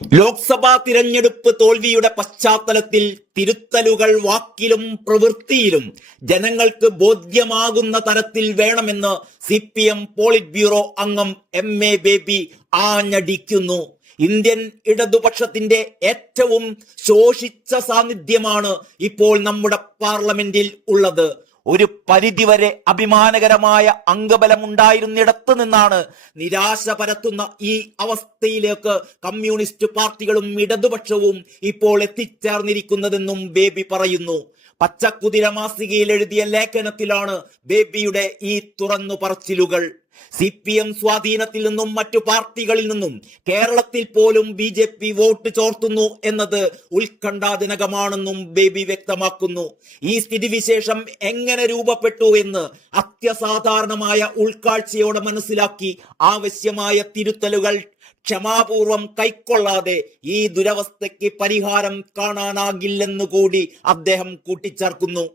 ലോക്സഭാ തിരഞ്ഞെടുപ്പ് തോൽവിയുടെ പശ്ചാത്തലത്തിൽ തിരുത്തലുകൾ വാക്കിലും പ്രവൃത്തിയിലും ജനങ്ങൾക്ക് ബോധ്യമാകുന്ന തരത്തിൽ വേണമെന്ന് CPM പോളിറ്റ് ബ്യൂറോ അംഗം MA ബേബി ആഞ്ഞടിക്കുന്നു. ഇന്ത്യൻ ഇടതുപക്ഷത്തിന്റെ ഏറ്റവും ശോഷിച്ച സാന്നിധ്യമാണ് ഇപ്പോൾ നമ്മുടെ പാർലമെന്റിൽ ഉള്ളത്. ഒരു പരിധിവരെ അഭിമാനകരമായ അംഗബലമുണ്ടായിരുന്നിടത്ത് നിന്നാണ് നിരാശ പരത്തുന്ന ഈ അവസ്ഥയിലേക്ക് കമ്മ്യൂണിസ്റ്റ് പാർട്ടികളും ഇടതുപക്ഷവും ഇപ്പോൾ എത്തിച്ചേർന്നിരിക്കുന്നതെന്നും ബേബി പറയുന്നു. പച്ചക്കുതിര മാസികയിൽ എഴുതിയ ലേഖനത്തിലാണ് ബേബിയുടെ ഈ തുറന്നു പറച്ചിലുകൾ. CPM സ്വാധീനത്തിൽ നിന്നും മറ്റു പാർട്ടികളിൽ നിന്നും കേരളത്തിൽ പോലും BJP വോട്ട് ചോർത്തുന്നു എന്നത് ഉത്കണ്ഠാജനകമാണെന്നും ബേബി വ്യക്തമാക്കുന്നു. ഈ സ്ഥിതിവിശേഷം എങ്ങനെ രൂപപ്പെട്ടു എന്ന് അത്യസാധാരണമായ ഉൾക്കാഴ്ചയോടെ മനസ്സിലാക്കി ആവശ്യമായ തിരുത്തലുകൾ ക്ഷമാപൂർവം കൈക്കൊള്ളാതെ ഈ ദുരവസ്ഥയ്ക്ക് പരിഹാരം കാണാനാകില്ലെന്നു കൂടി അദ്ദേഹം കൂട്ടിച്ചേർക്കുന്നു.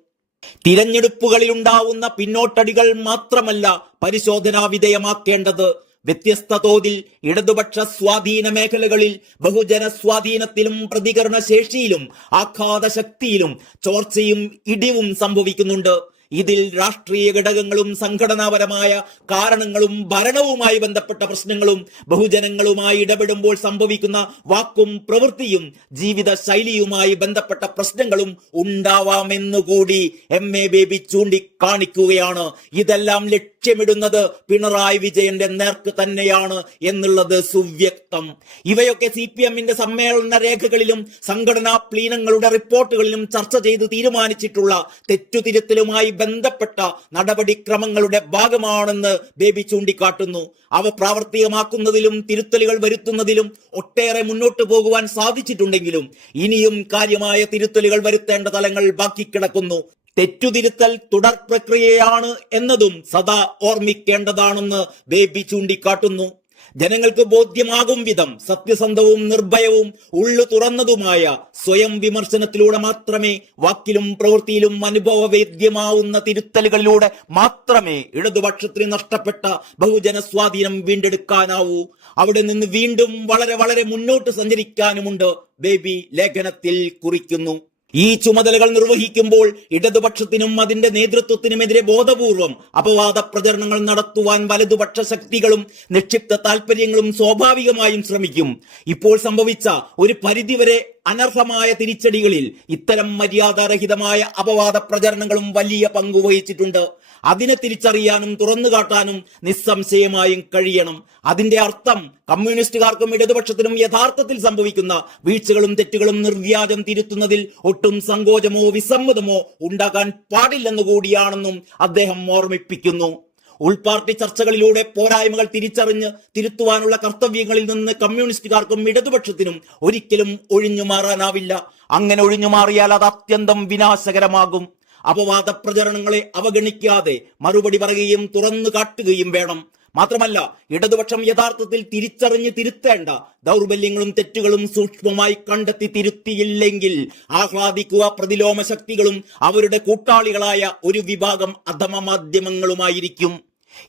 തിരഞ്ഞെടുപ്പുകളിൽ ഉണ്ടാവുന്ന പിന്നോട്ടടികൾ മാത്രമല്ല പരിശോധനാ വിധേയമാക്കേണ്ടത്. വ്യത്യസ്ത തോതിൽ ഇടതുപക്ഷ സ്വാധീന മേഖലകളിൽ ബഹുജന സ്വാധീനത്തിലും പ്രതികരണ ശേഷിയിലും ആഘാത ശക്തിയിലും ചോർച്ചയും ഇടിവും സംഭവിക്കുന്നുണ്ട്. ഇതിൽ രാഷ്ട്രീയ ഘടകങ്ങളും സംഘടനാപരമായ കാരണങ്ങളും ഭരണവുമായി ബന്ധപ്പെട്ട പ്രശ്നങ്ങളും ബഹുജനങ്ങളുമായി ഇടപെടുമ്പോൾ സംഭവിക്കുന്ന വാക്കും പ്രവൃത്തിയും ജീവിത ശൈലിയുമായി ബന്ധപ്പെട്ട പ്രശ്നങ്ങളും ഉണ്ടാവാമെന്നുകൂടി MA ബേബി ചൂണ്ടിക്കാണിക്കുകയാണ്. ഇതെല്ലാം ലക്ഷ്യമിടുന്നത് പിണറായി വിജയന്റെ നേർക്ക് തന്നെയാണ് എന്നുള്ളത് സുവ്യക്തം. ഇവയൊക്കെ CPMന്റെ സമ്മേളന രേഖകളിലും സംഘടനാ പ്ലീനങ്ങളുടെ റിപ്പോർട്ടുകളിലും ചർച്ച ചെയ്ത് തീരുമാനിച്ചിട്ടുള്ള തെറ്റുതിരുത്തലുമായി ബന്ധപ്പെട്ട നടപടിക്രമങ്ങളുടെ ഭാഗമാണെന്ന് ബേബി ചൂണ്ടിക്കാട്ടുന്നു. അവ പ്രാവർത്തികമാക്കുന്നതിലും തിരുത്തലുകൾ വരുത്തുന്നതിലും ഒട്ടേറെ മുന്നോട്ട് പോകുവാൻ സാധിച്ചിട്ടുണ്ടെങ്കിലും ഇനിയും കാര്യമായ തിരുത്തലുകൾ വരുത്തേണ്ട തലങ്ങൾ ബാക്കി കിടക്കുന്നു. തെറ്റുതിരുത്തൽ തുടർ പ്രക്രിയയാണ് എന്നതും സദാ ഓർമ്മിക്കേണ്ടതാണെന്ന് ബേബി ചൂണ്ടിക്കാട്ടുന്നു. ജനങ്ങൾക്ക് ബോധ്യമാകും വിധം സത്യസന്ധവും നിർഭയവും ഉള്ളു തുറന്നതുമായ സ്വയം വിമർശനത്തിലൂടെ മാത്രമേ വാക്കിലും പ്രവൃത്തിയിലും അനുഭവവേദ്യമാവുന്ന തിരുത്തലുകളിലൂടെ മാത്രമേ ഇടതുപക്ഷത്തിന് നഷ്ടപ്പെട്ട ബഹുജന സ്വാധീനം വീണ്ടെടുക്കാനാവൂ. അവിടെ നിന്ന് വീണ്ടും വളരെ വളരെ മുന്നോട്ട് സഞ്ചരിക്കാനുമുണ്ട് ബേബി ലേഖനത്തിൽ കുറിക്കുന്നു. ഈ ചുമതലകൾ നിർവഹിക്കുമ്പോൾ ഇടതുപക്ഷത്തിനും അതിന്റെ നേതൃത്വത്തിനുമെതിരെ ബോധപൂർവം അപവാദ പ്രചരണങ്ങൾ നടത്തുവാൻ വലതുപക്ഷ ശക്തികളും നിക്ഷിപ്ത താല്പര്യങ്ങളും സ്വാഭാവികമായും ശ്രമിക്കും. ഇപ്പോൾ സംഭവിച്ച ഒരു പരിധിവരെ അനർഹമായ തിരിച്ചടികളിൽ ഇത്തരം മര്യാദാരഹിതമായ അപവാദ പ്രചരണങ്ങളും വലിയ പങ്കുവഹിച്ചിട്ടുണ്ട്. അതിനെ തിരിച്ചറിയാനും തുറന്നു കാട്ടാനും നിസ്സംശയമായും കഴിയണം. അതിന്റെ അർത്ഥം കമ്മ്യൂണിസ്റ്റുകാർക്കും ഇടതുപക്ഷത്തിനും യഥാർത്ഥത്തിൽ സംഭവിക്കുന്ന വീഴ്ചകളും തെറ്റുകളും നിർവ്യാജം തിരുത്തുന്നതിൽ ഒട്ടും സങ്കോചമോ വിസമ്മതമോ ഉണ്ടാകാൻ പാടില്ലെന്നു കൂടിയാണെന്നും അദ്ദേഹം ഓർമ്മിപ്പിക്കുന്നു. ഉൾപാർട്ടി ചർച്ചകളിലൂടെ പോരായ്മകൾ തിരിച്ചറിഞ്ഞ് തിരുത്തുവാനുള്ള കർത്തവ്യങ്ങളിൽ നിന്ന് കമ്മ്യൂണിസ്റ്റുകാർക്കും ഇടതുപക്ഷത്തിനും ഒരിക്കലും ഒഴിഞ്ഞു മാറാനാവില്ല. അങ്ങനെ ഒഴിഞ്ഞു മാറിയാൽ അത് അത്യന്തം വിനാശകരമാകും. അപവാദ പ്രചരണങ്ങളെ അവഗണിക്കാതെ മറുപടി പറയുകയും തുറന്നു കാട്ടുകയും വേണം. മാത്രമല്ല, ഇടതുപക്ഷം യഥാർത്ഥത്തിൽ തിരിച്ചറിഞ്ഞ് തിരുത്തേണ്ട ദൗർബല്യങ്ങളും തെറ്റുകളും സൂക്ഷ്മമായി കണ്ടെത്തി തിരുത്തിയില്ലെങ്കിൽ ആഹ്ലാദിക്കുക പ്രതിലോമ ശക്തികളും അവരുടെ കൂട്ടാളികളായ ഒരു വിഭാഗം അധമ മാധ്യമങ്ങളുമായിരിക്കും.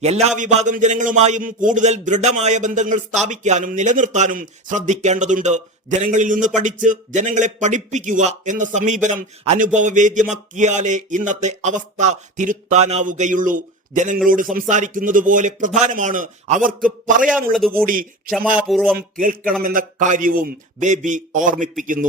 എല്ലാ വിഭാഗം ജനങ്ങളുമായും കൂടുതൽ ദൃഢമായ ബന്ധങ്ങൾ സ്ഥാപിക്കാനും നിലനിർത്താനും ശ്രദ്ധിക്കേണ്ടതുണ്ട്. ജനങ്ങളിൽ നിന്ന് പഠിച്ച് ജനങ്ങളെ പഠിപ്പിക്കുക എന്ന സമീപനം അനുഭവവേദ്യമാക്കിയാലേ ഇന്നത്തെ അവസ്ഥ തിരുത്താനാവുകയുള്ളൂ. ജനങ്ങളോട് സംസാരിക്കുന്നത് പോലെ പ്രധാനമാണ് അവർക്ക് പറയാനുള്ളത് കൂടി ക്ഷമാപൂർവം കേൾക്കണമെന്ന കാര്യവും ബേബി ഓർമ്മിപ്പിക്കുന്നു.